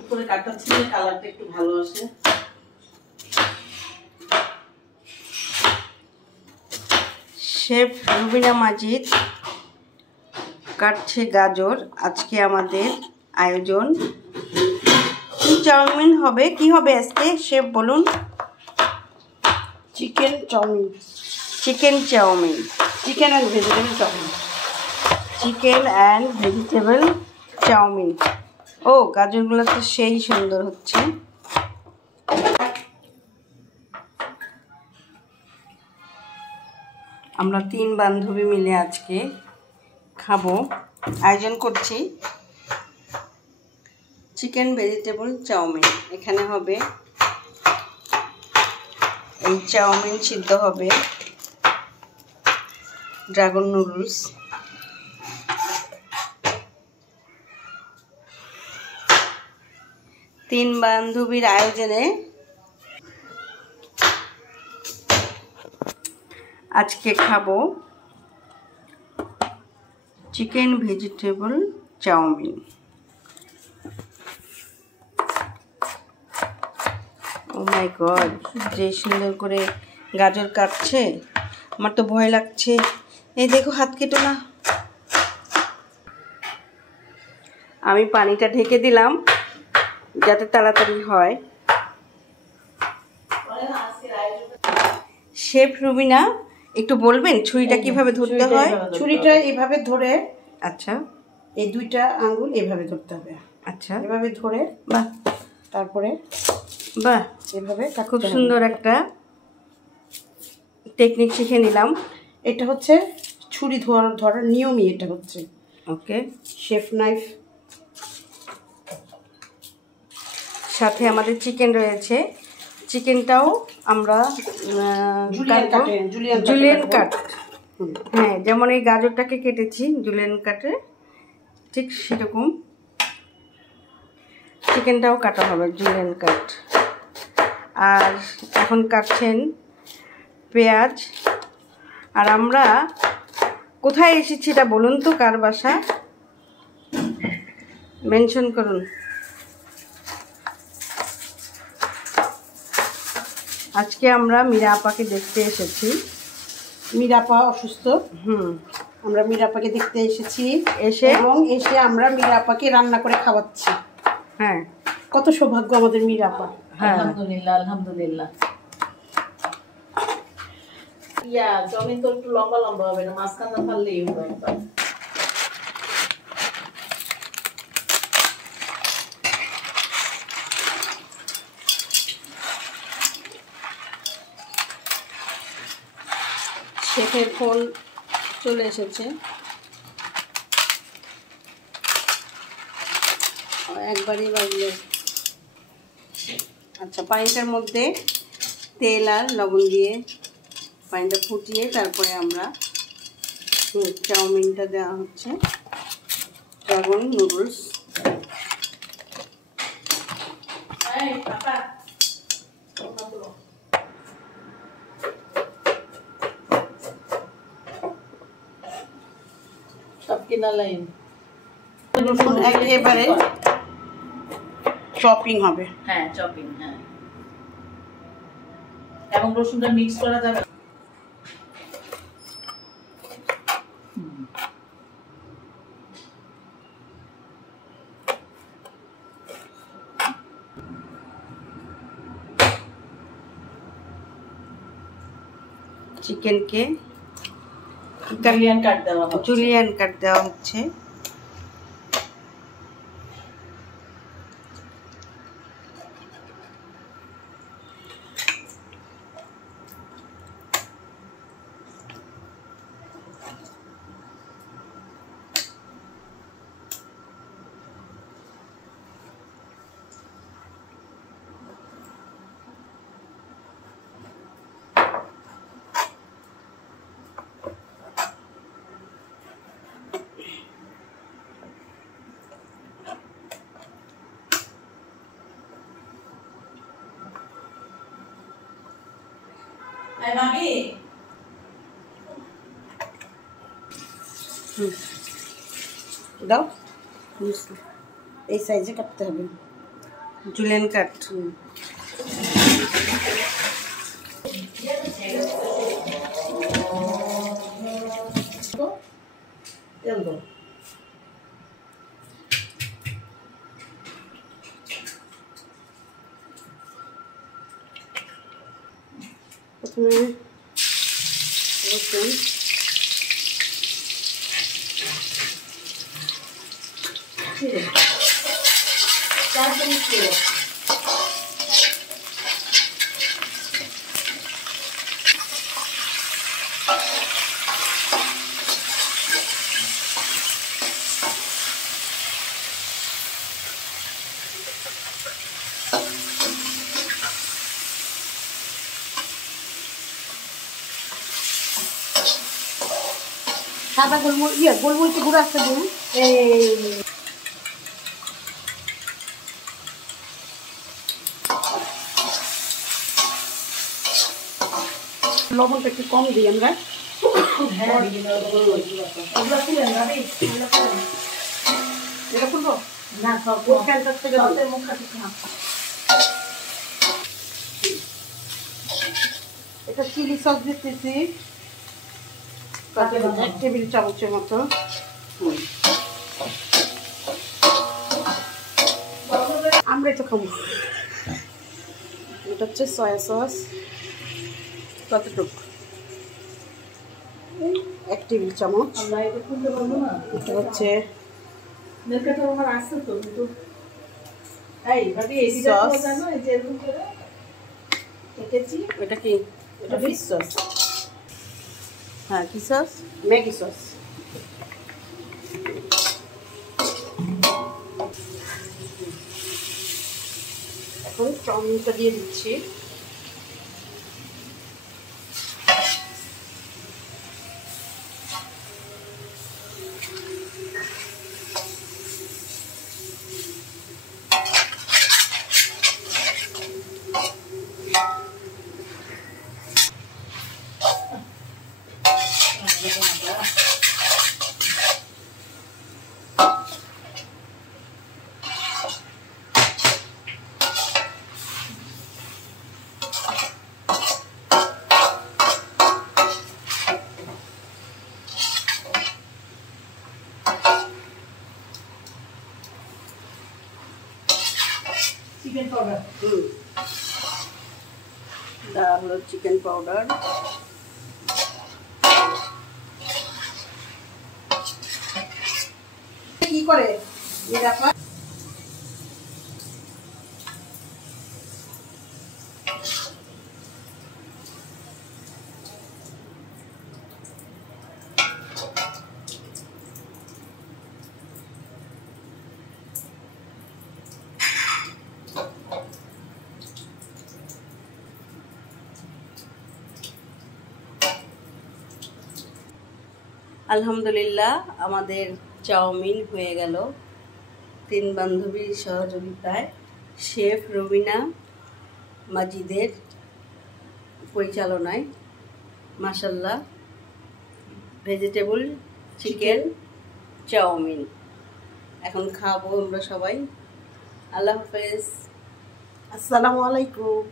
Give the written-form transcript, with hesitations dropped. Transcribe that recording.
উপরে কাটা ছিল, কালারটা একটু ভালো আসে। শেফ রুবিনা মাজিদ কাটছে গাজর। আজকে আমাদের আয়োজন চাউমিন হবে। কি হবে আজকে শেফ বলুন? Chicken chow mein. Chicken chow mein, chicken and vegetable chow mein. Chicken and vegetable chow mein. ও গাজরগুলো তো সেই সুন্দর হচ্ছে। আমরা 3 বান্ধবী মিলে আজকে খাবো, আয়োজন করছি চিকেন ভেজিটেবল চাউমিন। এখানে হবে এই চাউমিন, সিদ্ধ হবে ড্রাগন নুডলস, তিন বান্ধবীর আয়োজনে আজকে খাবো চিকেন ভেজিটেবল চাউমিন। ও মাই গড, যে সুন্দর করে গাজর কাটছে, আমার তো ভয় লাগছে। এই দেখো, হাত কেটো না। আমি পানিটা ঢেকে দিলাম যাতে তাড়াতাড়ি হয়। শেফ রুবিনা একটু বলবেন ছুরিটা কিভাবে ধরতে হয়? ছুরিটা এইভাবে ধরে, আচ্ছা, এই দুইটা আঙ্গুল এভাবে ধরতে হবে। আচ্ছা, এভাবে ধরে, বাহ, তারপরে বাহ, এভাবে খুব সুন্দর একটা টেকনিক শিখে নিলাম। এটা হচ্ছে ছুরি ধরার নিয়মই এটা হচ্ছে। ওকে, শেফ নাইফ, সাথে আমাদের চিকেন রয়েছে। চিকেনটাও আমরা জুলিয়ান কাট। হ্যাঁ, যেমন এই গাজরটাকে কেটেছি জুলিয়ান কাটে, ঠিক সেরকম চিকেনটাও কাটা হবে জুলিয়ান কাট। আর এখন কাটছেন পেঁয়াজ। আর আমরা কোথায় এসেছি এটা বলুন তো, কার বাসা মেনশন করুন। আজকে আমরা মীরা আপাকে দেখতে এসেছি। মীরা আপা অসুস্থ, আমরা মীরা আপাকে দেখতে এসেছি। এসে আমরা মীরা আপাকে রান্না করে খাওয়াচ্ছি। হ্যাঁ, কত সৌভাগ্য আমাদের মীরা আপা। আলহামদুলিল্লাহ, আলহামদুলিল্লাহ। চাউমিন তো একটু লম্বা লম্বা হবে না, মাঝখানটা পারলেই হবে। শেফের ফোন চলে এসেছে, একবারই বাজলে। আচ্ছা, পানিটার মধ্যে তেল আর লবণ দিয়ে পানিটা ফুটিয়ে তারপরে আমরা চাউমিনটা দেওয়া হচ্ছে, ড্রাগন নুডলস। সব কিনা লাইন রসুন একেবারে চপিং হবে। হ্যাঁ, চপিং, হ্যাঁ। এবং রসুনটা মিক্স করা যাবে। চিকেনকে জুলিয়ান কাট দেওয়া হচ্ছে। দাও, এই সাইজে কাটতে হবে। জুলিয়ান কাট। তেল দাও। প্রথমে রসুন, চার চামচ তেল। সাদা গোলমরিচ গোলমরিচ গুঁড়ো একটা দিন। লবণটা একটু কম দিই আমরা। হ্যাঁ, ওগুলো খুলেন না রে, ওগুলো খুলেন। এটা খুলবো না, সব ক্যান্সার থেকে সবদের মুখ কাটি খা। এটা চিলি সস দিতেছি 1 টেবিল চামচের মতো। আমরাই তো খাবো। এটা হচ্ছে সয়া সস, কতটুকু 1 টেবিল চামচ। আমরা এটা খুলতে পারবো না। এটা হচ্ছে নেলকাটা আমার আছে তো, কিন্তু এই ভাবি এই সস। সস জানো, এই যে এরকম করে কেটেছি। এটা কি? এটা ফিশ সস। হ্যাঁ, কি সস? Maggi sauce. এখন চাউমিনটা দিয়ে দিচ্ছি। Chicken powder. দেওয়া হলো চিকেন পাউডার। কি করে এটা আলহামদুলিল্লাহ, আমাদের চাউমিন হয়ে গেল 3 বান্ধবীর সহযোগিতায়। শেফ রবিনা মাজিদের পরিচালনায়। মাশাল্লাহ, ভেজিটেবল চিকেন চাউমিন। এখন খাবো আমরা সবাই। আল্লাহ হাফেজ। আসসালামু আলাইকুম।